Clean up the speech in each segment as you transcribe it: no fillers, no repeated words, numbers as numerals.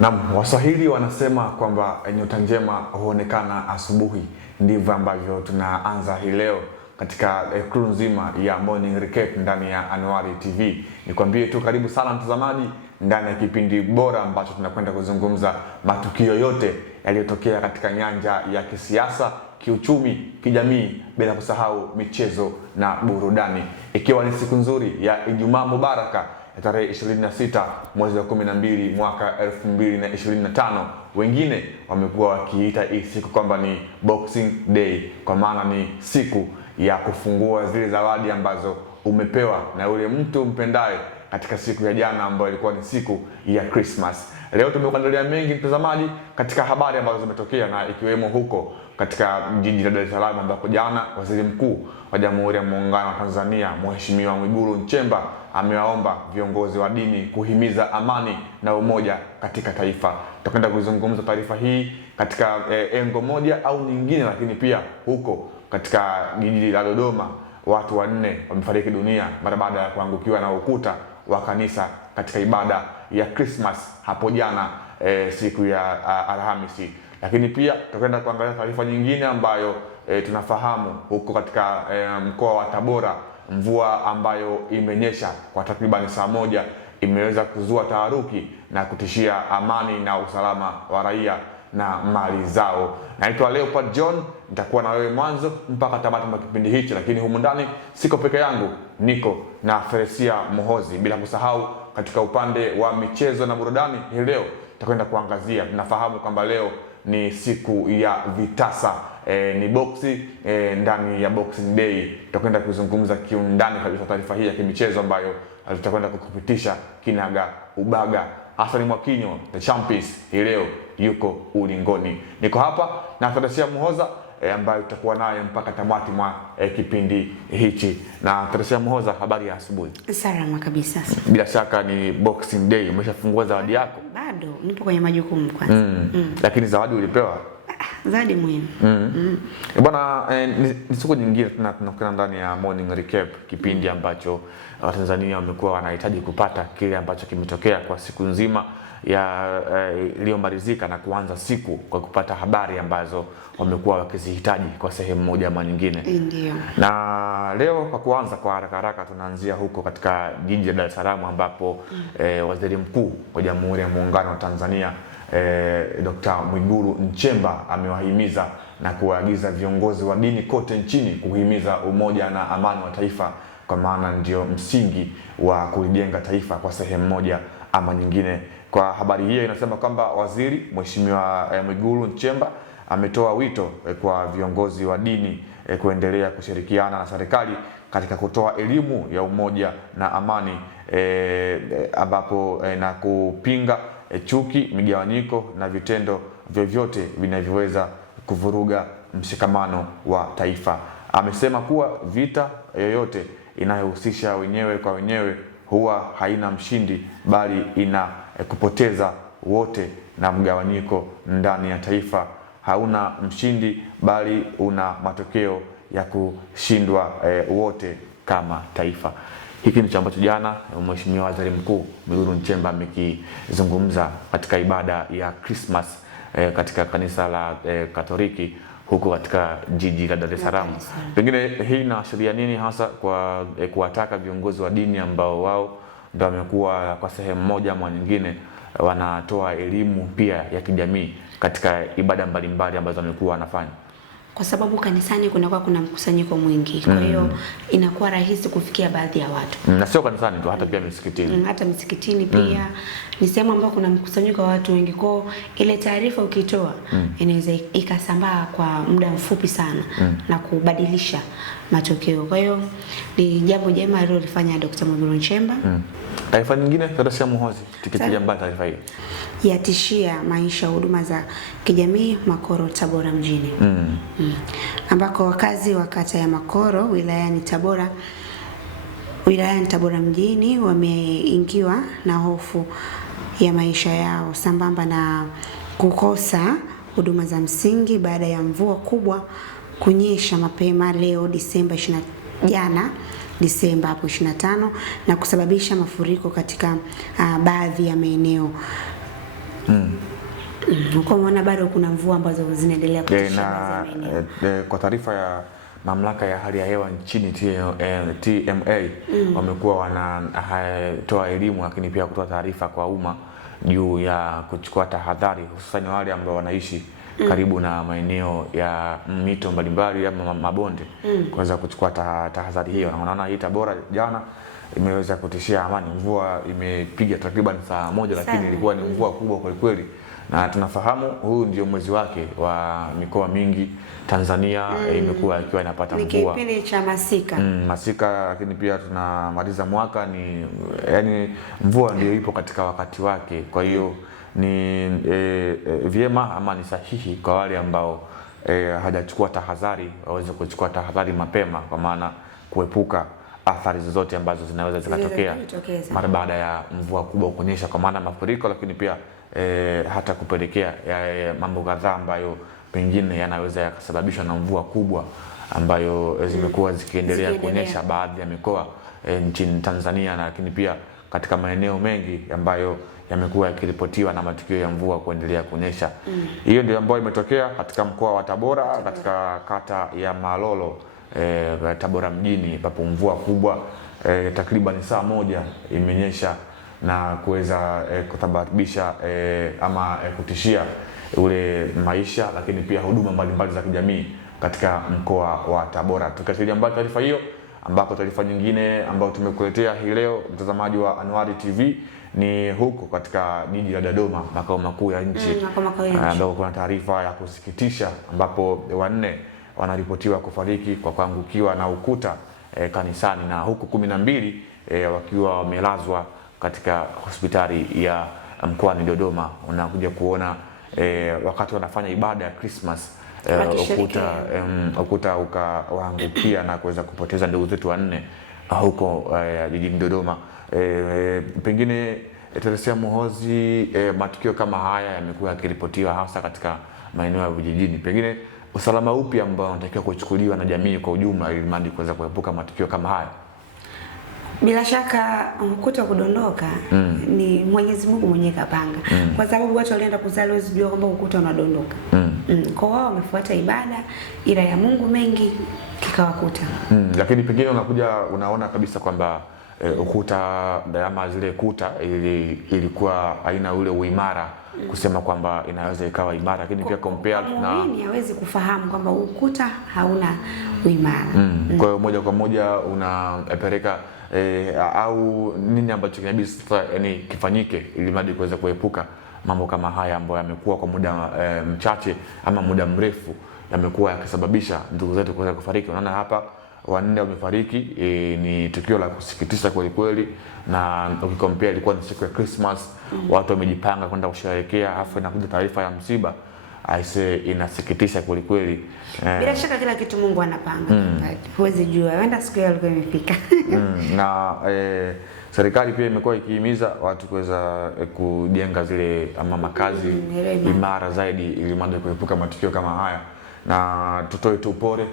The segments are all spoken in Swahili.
Naam, Waswahili wanasema kwamba nyota njema huonekana asubuhi. Ndivyo ambavyo tunaanza hii leo katika crew nzima ya Morning Recap ndani ya Anuari TV. Nikwambie tu karibu sana mtazamaji ndani ya kipindi bora ambacho tunakwenda kuzungumza matukio yote yaliyotokea katika nyanja ya kisiasa, kiuchumi, kijamii, bila kusahau michezo na burudani. Ikiwa ni siku nzuri ya Ijumaa Mubaraka tarehe 26 mwezi wa 12 mwaka 2025. Wengine wamekuwa wakiita hii siku kwamba ni Boxing Day, kwa maana ni siku ya kufungua zile zawadi ambazo umepewa na yule mtu mpendaye katika siku ya jana ambayo ilikuwa ni siku ya Christmas. Leo tumekuandalia mengi mtazamaji katika habari ambazo zimetokea, na ikiwemo huko katika jiji la Dar es Salaam ambapo jana Waziri Mkuu wa Jamhuri ya Muungano wa Tanzania Mheshimiwa Mwigulu Nchemba amewaomba viongozi wa dini kuhimiza amani na umoja katika taifa. Tutakwenda kuzungumza taarifa hii katika engo moja au nyingine, lakini pia huko katika jiji la Dodoma watu 4 wamefariki dunia mara baada ya kuangukiwa na ukuta wa kanisa katika ibada ya Christmas hapo jana siku ya Alhamisi. Lakini pia tutakwenda kuangalia taarifa nyingine ambayo tunafahamu huko katika mkoa wa Tabora, mvua ambayo imenyesha kwa takriban saa moja imeweza kuzua taharuki na kutishia amani na usalama wa raia na mali zao. Naitwa Leopard John, nitakuwa na wewe mwanzo mpaka tamati wa kipindi hichi, lakini humu ndani siko peke yangu, niko na Feresia Mohozi. Bila kusahau katika upande wa michezo na burudani hii leo tutakwenda kuangazia, tunafahamu kwamba leo ni siku ya vitasa, ni boxi ndani ya Boxing Day. Tutakwenda kuzungumza kiundani kabisa taarifa hii ya kimichezo ambayo tutakwenda kukupitisha kinaga ubaga. Hassan Mwakinyo the Champions hii leo yuko ulingoni. Niko hapa na Feresia Mohoza ambayo tutakuwa naye mpaka tamati mwa kipindi hichi. Na Feresia Mohoza, habari ya asubuhi? Salama kabisa. Bila shaka ni Boxing Day, umeshafungua zawadi yako? Bado, nipo kwenye majukumu kwanza. Lakini zawadi ulipewa? Zawadi muhimu. Bwana, ni siku nyingine tunakutana ndani ya Morning Recap, kipindi ambacho Watanzania wamekuwa wanahitaji kupata kile ambacho kimetokea kwa siku nzima ya iliyomalizika na kuanza siku kwa kupata habari ambazo wamekuwa wakizihitaji kwa sehemu moja ama nyingine. Ndio. Na leo kwa kuanza kwa haraka tunaanzia huko katika jiji la Dar es Salaam ambapo Waziri Mkuu wa Jamhuri ya Muungano wa Tanzania Dr. Mwigulu Nchemba amewahimiza na kuagiza viongozi wa dini kote nchini kuhimiza umoja na amani wa taifa, kwa maana ndio msingi wa kulijenga taifa kwa sehemu moja ama nyingine. Kwa habari hiyo inasema kwamba waziri Mheshimiwa Mwigulu Nchemba ametoa wito kwa viongozi wa dini kuendelea kushirikiana na serikali katika kutoa elimu ya umoja na amani ambapo na kupinga chuki, migawanyiko na vitendo vyovyote vinavyoweza kuvuruga mshikamano wa taifa. Amesema kuwa vita yoyote inayohusisha wenyewe kwa wenyewe huwa haina mshindi, bali ina kupoteza wote, na mgawanyiko ndani ya taifa hauna mshindi, bali una matokeo ya kushindwa wote kama taifa. Hiki ni ambacho jana Mheshimiwa Waziri Mkuu Mwigulu Nchemba amekizungumza katika ibada ya Christmas katika kanisa la Katoliki huko katika jiji la Dar es Salaam. Pengine hii inaashiria nini hasa kwa kuwataka viongozi wa dini ambao wao ndio wamekuwa kwa sehemu moja ama nyingine wanatoa elimu pia ya kijamii katika ibada mbalimbali ambazo wamekuwa wanafanya? Kwa sababu kanisani kuna mkusanyiko mwingi, kwa hiyo inakuwa rahisi kufikia baadhi ya watu. Na sio kanisani tu, hata pia misikitini. Hata misikitini pia ni sehemu ambayo kuna mkusanyiko wa watu wengi, kwa ile taarifa ukitoa inaweza ikasambaa kwa muda mfupi sana na kubadilisha matokeo. Kwa hiyo ni jambo jema alilofanya Dr. Mwigulu Nchemba. Taarifa nyingine Feresia Mohozi, tukipiga mbali taarifa hii yatishia maisha huduma za kijamii Makoro Tabora mjini. Ambako wakazi wa kata ya Makoro wilayani Tabora mjini wameingiwa na hofu ya maisha yao sambamba na kukosa huduma za msingi baada ya mvua kubwa kunyesha mapema leo Disemba hapo 25 na kusababisha mafuriko katika baadhi ya maeneo. Kwa maana bado kuna mvua ambazo zinaendelea kutisha baadhi ya maeneo. Kwa taarifa ya mamlaka ya hali ya hewa nchini TMA, wamekuwa wanatoa elimu lakini pia kutoa taarifa kwa umma juu ya kuchukua tahadhari, hususan wale ambao wanaishi karibu na maeneo ya mito mbalimbali ama mabonde, kuweza kuchukua tahadhari hiyo. Na unaona hii Tabora jana imeweza kutishia amani. Mvua imepiga takriban saa moja, lakini ilikuwa ni mvua kubwa kwa kweli, na tunafahamu huu ndio mwezi wake wa mikoa mingi Tanzania imekuwa ikiwa inapata mvua. Ni kipindi cha masika. Masika, lakini pia tunamaliza mwaka, ni yani mvua ndio ipo katika wakati wake. Kwa hiyo ni vyema ama ni sahihi kwa wale ambao hajachukua tahadhari waweze kuchukua tahadhari mapema, kwa maana kuepuka athari zozote ambazo zinaweza zikatokea mara baada ya mvua kubwa kunyesha, kwa maana mafuriko, lakini pia hata kupelekea mambo kadhaa ambayo pengine yanaweza yakasababishwa na mvua kubwa ambayo zimekuwa zikiendelea kunyesha baadhi ya mikoa nchini Tanzania, na lakini pia katika maeneo mengi ambayo yamekuwa yakiripotiwa na matukio ya mvua kuendelea kunyesha. Hiyo ndio ambayo imetokea katika mkoa wa Tabora, katika kata ya Malolo, Tabora mjini, ambapo mvua kubwa takriban saa moja imenyesha na kuweza kusababisha ama kutishia ule maisha, lakini pia huduma mbalimbali za kijamii katika mkoa wa Tabora. Tukasilia mbali taarifa hiyo, ambako taarifa nyingine ambayo tumekuletea hii leo, mtazamaji wa Anwari TV, ni huko katika jiji la Dodoma, makao makuu ya nchi, ambako kuna taarifa ya kusikitisha, ambapo wanne wanaripotiwa kufariki kwa kuangukiwa na ukuta kanisani, na huku 12 wakiwa wamelazwa katika hospitali ya mkoani Dodoma. Unakuja kuona wakati wanafanya ibada ya Christmas, ukuta ukawaangukia na kuweza kupoteza ndugu zetu wanne huko jijini Dodoma. Pengine Teresia Muhoozi, matukio kama haya yamekuwa yakiripotiwa hasa katika maeneo ya vijijini. Pengine usalama upi ambao unatakiwa kuchukuliwa na jamii kwa ujumla ili mradi kuweza kuepuka matukio kama haya? Bila shaka ukuta kudondoka ni Mwenyezi Mungu mwenyewe kapanga, kwa sababu watu walienda kusali wasijua kwamba ukuta unadondoka. Kwa wao wamefuata ibada, ila ya Mungu mengi kikawakuta. Lakini pengine unaona kabisa kwamba ukuta ama zile kuta ilikuwa haina ule uimara kusema kwamba inaweza ikawa imara, lakini pia compared na muumini hawezi kufahamu kwamba ukuta hauna uimara. Kwa hiyo moja kwa moja unapeleka au nini ambacho kinabidi sasa yani kifanyike ili mradi kuweza kuepuka mambo kama haya ambayo yamekuwa kwa muda mchache ama muda mrefu yamekuwa yakisababisha ndugu zetu kuweza kufariki. Unaona hapa wanne wamefariki, ni tukio la kusikitisha kweli kweli, na ukikompea ilikuwa ni siku ya Christmas, watu wamejipanga kwenda kusherehekea, afu inakuja taarifa ya msiba. Aise, inasikitisha kweli kweli. Bila shaka kila kitu Mungu anapanga. Huwezi jua, wenda siku hiyo ilikuwa imefika. Na serikali pia imekuwa ikihimiza watu kuweza kujenga zile ama makazi imara zaidi ili mradi kuepuka matukio kama haya, na tutoe tu pole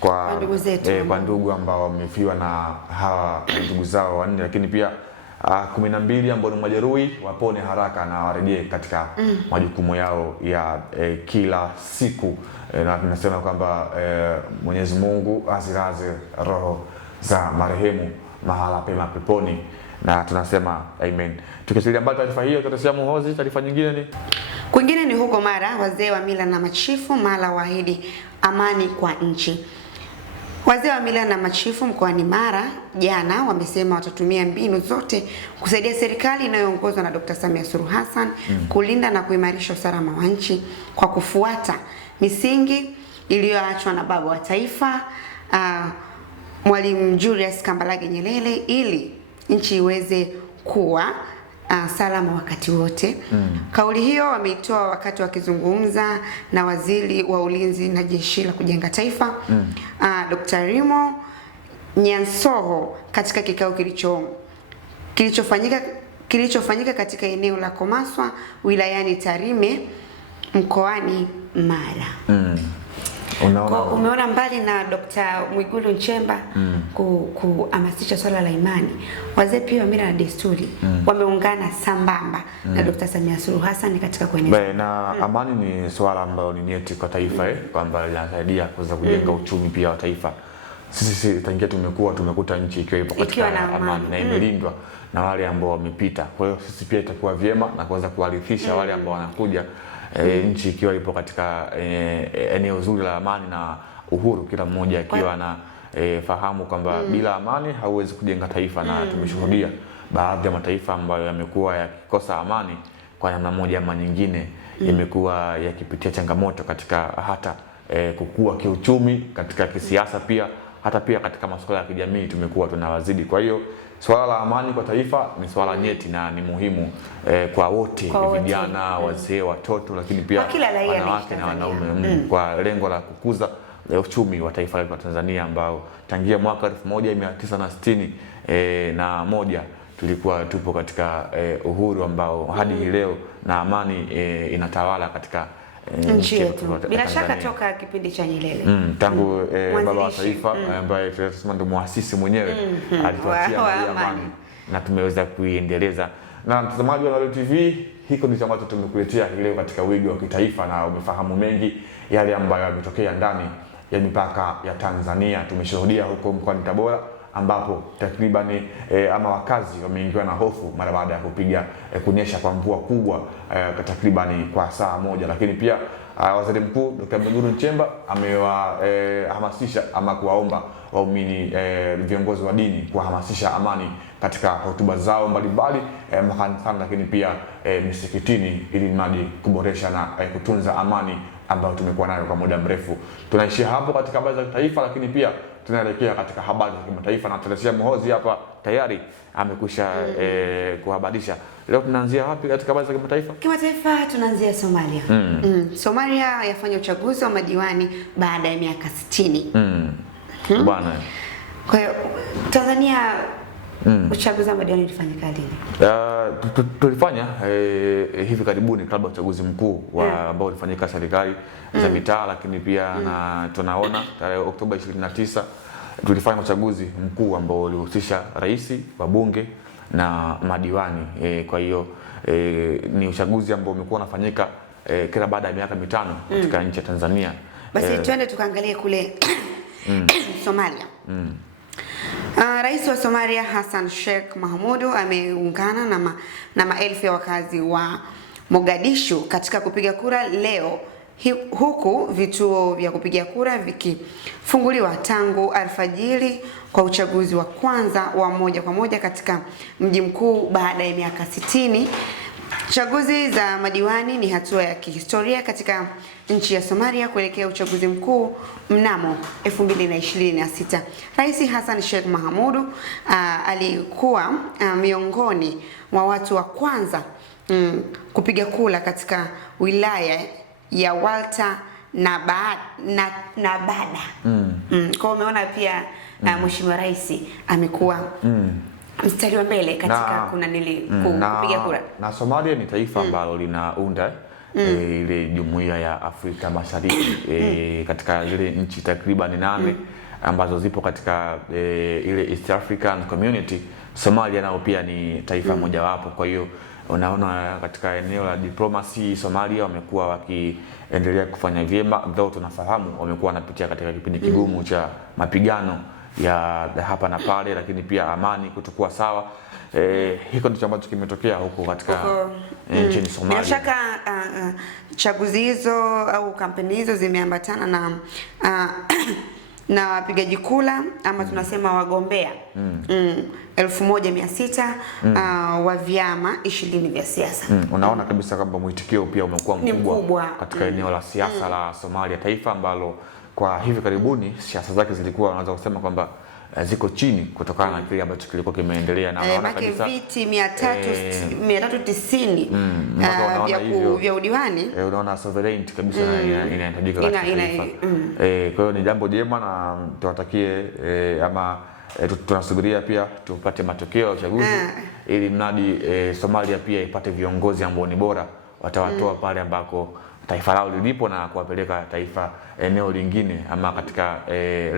kwa ndugu ambao wamefiwa na hawa ndugu zao wanne, lakini pia 12 ambao ni majeruhi wapone haraka na warejee katika majukumu yao ya kila siku. Na tunasema kwamba Mwenyezi Mungu azilaze roho za marehemu mahala pema peponi, na tunasema amen. Tukisilia mbali taarifa hiyo, Teresia Muhoozi, taarifa nyingine ni kwingine ni huko Mara. Wazee wa mila na machifu Mara waahidi amani kwa nchi. Wazee wa mila na machifu mkoani Mara jana wamesema watatumia mbinu zote kusaidia serikali inayoongozwa na Dr. Samia Suluhu Hassan kulinda na kuimarisha usalama wa nchi kwa kufuata misingi iliyoachwa na baba wa taifa Mwalimu Julius Kambarage Nyerere ili nchi iweze kuwa salama wakati wote. Kauli hiyo wameitoa wakati wakizungumza na Waziri wa Ulinzi na Jeshi la Kujenga Taifa Dr. Rimo Nyansoro katika kikao kilichofanyika katika eneo la Komaswa wilayani Tarime mkoani Mara. Kwa umeona mbali na Dr. Mwigulu Nchemba kuhamasisha swala la imani, wazee pia wa mila na desturi wameungana sambamba na Dr. Samia Suluhu Hassan katika kueneza. Na amani ni swala ambalo ni nyeti kwa taifa kwamba linasaidia kuweza kujenga uchumi pia wa taifa. Sisi tangia tumekuta nchi ikiwa ipo katika amani na imelindwa na wale ambao wamepita. Kwa hiyo sisi pia itakuwa vyema na kuweza kuwarithisha wale ambao wanakuja nchi ikiwa ipo katika eneo zuri la amani na uhuru, kila mmoja akiwa na fahamu kwamba bila amani hauwezi kujenga taifa. Na tumeshuhudia baadhi ya mataifa ambayo yamekuwa yakikosa amani kwa namna moja ama nyingine, yamekuwa yakipitia changamoto katika hata kukua kiuchumi, katika kisiasa pia, hata pia katika masuala ya kijamii tumekuwa tunawazidi. Kwa hiyo swala la amani kwa taifa ni swala nyeti na ni muhimu kwa wote, vijana, wazee, watoto, lakini pia wanawake na wanaume, kwa lengo la kukuza uchumi wa taifa letu la Tanzania, ambao tangia mwaka 1961 tulikuwa tupo katika uhuru ambao hadi leo na amani inatawala katika nchi yetu. Bila shaka toka kipindi cha Nyerere. Tangu baba wa taifa ambaye tunasema ndio muasisi mwenyewe alituachia amani na tumeweza kuiendeleza. Na mtazamaji wa Nuru TV, hiko ndicho ambacho tumekuletea leo katika wigo wa kitaifa, na umefahamu mengi yale ambayo yametokea ndani ya mipaka ya Tanzania. Tumeshuhudia huko mkoani Tabora ambapo takriban ama wakazi wameingiwa na hofu mara baada ya kupiga kunyesha kwa mvua kubwa takriban kwa saa moja. Lakini pia Waziri Mkuu Dr. Mwigulu Nchemba amewahamasisha ama kuwaomba waumini, viongozi wa dini kuhamasisha amani katika hotuba zao mbalimbali makanisani, lakini pia misikitini, ili mradi kuboresha na kutunza amani ambayo tumekuwa nayo kwa muda mrefu. Tunaishia hapo katika habari za taifa, lakini pia tunaelekea katika habari za kimataifa, na Teresia Muhozi hapa tayari amekwisha kuhabarisha. Leo tunaanzia wapi katika habari za kimataifa? Kimataifa tunaanzia Somalia. Somalia yafanya uchaguzi wa madiwani baada ya miaka 60. Bwana. Kwa hiyo Tanzania uchaguzi wa madiwani ulifanyika lini? Tulifanya hivi karibuni kabla uchaguzi mkuu ambao ulifanyika serikali za mitaa, lakini pia na tunaona tarehe Oktoba 29 tulifanya uchaguzi mkuu ambao ulihusisha rais, wabunge na madiwani. Kwa hiyo ni uchaguzi ambao umekuwa unafanyika kila baada ya miaka 5 katika nchi ya Tanzania. Basi twende tukaangalie kule Somalia. Rais wa Somalia Hassan Sheikh Mohamud ameungana na maelfu ya wakazi wa Mogadishu katika kupiga kura leo, huku vituo vya kupiga kura vikifunguliwa tangu alfajiri kwa uchaguzi wa kwanza wa moja kwa moja katika mji mkuu baada ya miaka 60. Chaguzi za madiwani ni hatua ya kihistoria katika nchi ya Somalia kuelekea uchaguzi mkuu mnamo 2026. Rais Hassan Sheikh Mohamud alikuwa miongoni mwa watu wa kwanza kupiga kura katika wilaya ya Walta na Bada. Kwa umeona pia Mheshimiwa Rais amekuwa mstari wa mbele katika kupiga kura. Na Somalia ni taifa ambalo linaunda ile jumuiya ya Afrika Mashariki katika zile nchi takriban 8 ambazo zipo katika ile East African Community. Somalia nao pia ni taifa mojawapo. Kwa hiyo unaona katika eneo la diplomasi Somalia wamekuwa wakiendelea kufanya vyema, though tunafahamu wamekuwa wanapitia katika kipindi kigumu cha mapigano ya hapa na pale, lakini pia amani kutokuwa sawa. Hiko ndicho ambacho kimetokea huko katika nchini Somalia. Bila shaka chaguzi hizo au kampeni hizo zimeambatana na wapigaji kura ama tunasema wagombea 1600 wa vyama 20 vya siasa. Unaona kabisa kwamba mwitikio pia umekuwa mkubwa katika eneo la siasa la Somalia, taifa ambalo kwa hivi karibuni siasa zake zilikuwa wanaweza kusema kwamba ziko chini kutokana na kile ambacho kilikuwa kimeendelea, na unaona kabisa viti 390 vya udiwani. Unaona sovereignty kabisa inahitajika katika taifa. Kwa hiyo ni jambo jema na tuwatakie ama tunasubiria pia tupate matokeo ya uchaguzi ili mradi Somalia pia ipate viongozi ambao ni bora, watawatoa pale ambako taifa lao lilipo na kuwapeleka taifa eneo lingine ama katika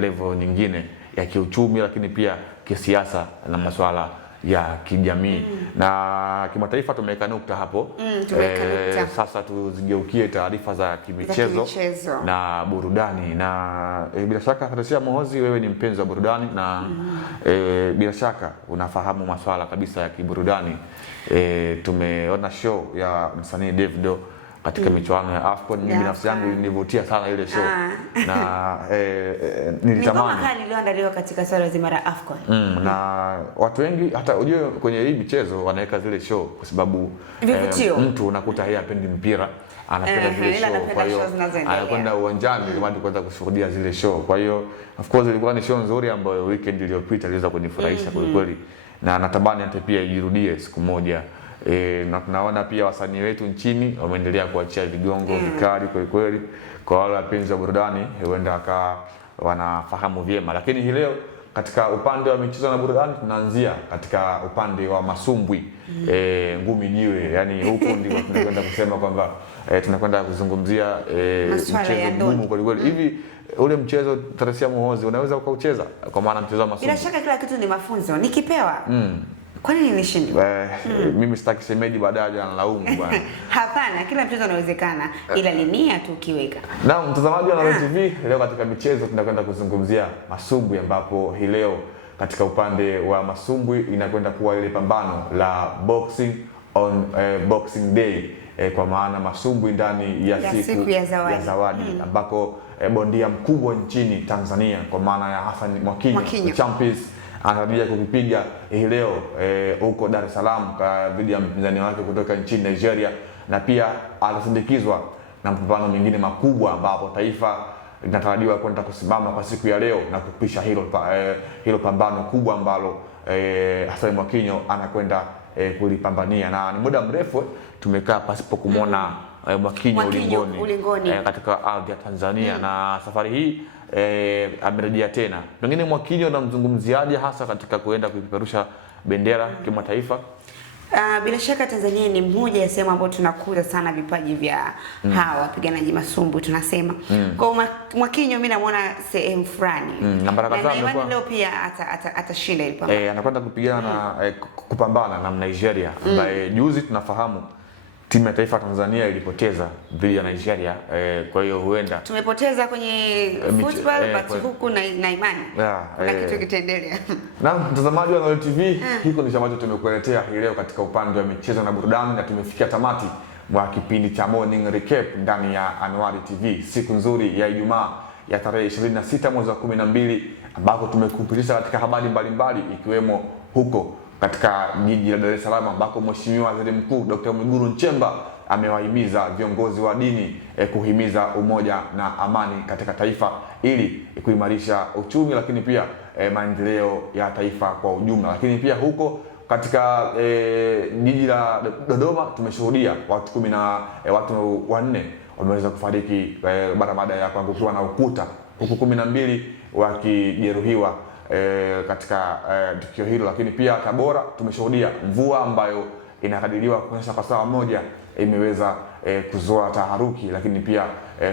level nyingine ya kiuchumi, lakini pia kisiasa na masuala ya kijamii. Na kimataifa tumeweka nukta hapo. Sasa tuzigeukie taarifa za kimichezo na burudani. Na bila shaka Theresia Muhoozi, wewe ni mpenzi wa burudani na bila shaka unafahamu masuala kabisa ya kiburudani. Tumeona show ya msanii Davido katika michuano ya AFCON. Mimi nafsi yangu ilinivutia sana ile show na nilitamani iliyoandaliwa katika swala zima la AFCON. Na watu wengi hata ujue kwenye hii michezo wanaweka zile show kwa sababu mtu unakuta yeye apendi mpira, anapenda zile show, kwa hiyo anakwenda uwanjani ili kwenda kushuhudia zile show. Kwa hiyo of course ilikuwa ni show nzuri ambayo weekend iliyopita iliweza kunifurahisha kweli, na natamani hata pia ijirudie siku moja. Na tunaona pia wasanii wetu nchini wameendelea kuachia vigongo vikali kweli. Kwa wale wapenzi wa burudani huenda wanafahamu vyema. Lakini hii leo katika upande wa michezo na burudani tunaanzia katika upande wa masumbwi, ngumi jiwe. Yani huko ndiko tunakwenda kusema kwamba tunakwenda kuzungumzia mchezo mgumu kweli. Hivi ule mchezo Theresia Muhoozi unaweza ukaucheza? Kwa maana mchezo wa masumbwi, bila shaka kila kitu ni mafunzo. Nikipewa kwa nini nishindwe? Mimi sitaki semeji baadaye analaumu bwana. Hapana, kila mchezo unawezekana, ila ni nia tu ukiweka. Na mtazamaji wa Anwaar TV, leo katika michezo tunakwenda kuzungumzia masumbwi, ambapo hii leo katika upande wa masumbwi inakwenda kuwa ile pambano la boxing on Boxing Day, kwa maana masumbwi ndani ya siku ya zawadi ambako bondia mkubwa nchini Tanzania kwa maana ya Hassan Mwakinyo Champions anatarajia kukipiga hii leo huko Dar es Salaam dhidi ya mpinzani wake kutoka nchini Nigeria, na pia atasindikizwa na mapambano mengine makubwa ambapo taifa linatarajiwa kwenda kusimama kwa siku ya leo na kupisha hilo pambano kubwa ambalo Hassan Mwakinyo anakwenda kulipambania. Na ni muda mrefu tumekaa pasipo kumwona Mwakinyo ulingoni katika ardhi ya Tanzania, na safari hii amerejea tena. Pengine Mwakinyo anamzungumziaje hasa katika kuenda kuipeperusha bendera kimataifa? Bila shaka Tanzania ni mmoja ya sehemu ambayo tunakuza sana vipaji vya hawa wapiganaji masumbwi tunasema. Kwa Mwakinyo mimi namuona sehemu fulani. Na baraka zao leo pia atashinda ile pambano. Anakwenda kupigana kupambana na Nigeria ambaye juzi tunafahamu timu ya taifa Tanzania ilipoteza dhidi ya Nigeria. Kwa hiyo huenda tumepoteza kwenye football but huku na imani na kitu kitaendelea. Na mtazamaji wa Anwaar TV, hiko ni ambacho tumekuletea hii leo katika upande wa michezo na burudani, na tumefikia tamati mwa kipindi cha Morning Recap ndani ya Anwaar TV. Siku nzuri ya Ijumaa ya tarehe 26 mwezi wa 12 ambako tumekupitisha katika habari mbalimbali ikiwemo huko katika jiji la Dar es Salaam ambako Mheshimiwa Waziri Mkuu Dr. Mwigulu Nchemba amewahimiza viongozi wa dini kuhimiza umoja na amani katika taifa ili kuimarisha uchumi, lakini pia maendeleo ya taifa kwa ujumla. Lakini pia huko katika jiji la Dodoma tumeshuhudia watu wanne wameweza kufariki baada ya kuangukiwa na ukuta, huku 12 wakijeruhiwa katika tukio hilo. Lakini pia Tabora tumeshuhudia mvua ambayo inakadiriwa kunyesha kwa saa moja imeweza kuzua taharuki, lakini pia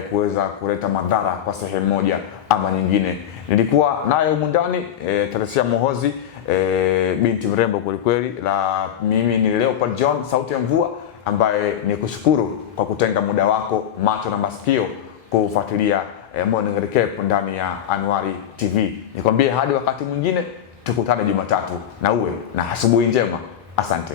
kuweza kuleta madhara kwa sehemu moja ama nyingine. Nilikuwa naye humu ndani Theresia Muhoozi, binti mrembo kweli, la mimi ni Leopard John, sauti ya mvua, ambaye ni kushukuru kwa kutenga muda wako, macho na masikio kufuatilia Morning Recap ndani ya Anwaar TV. Nikwambie hadi wakati mwingine, tukutane Jumatatu, na uwe na asubuhi njema. Asante.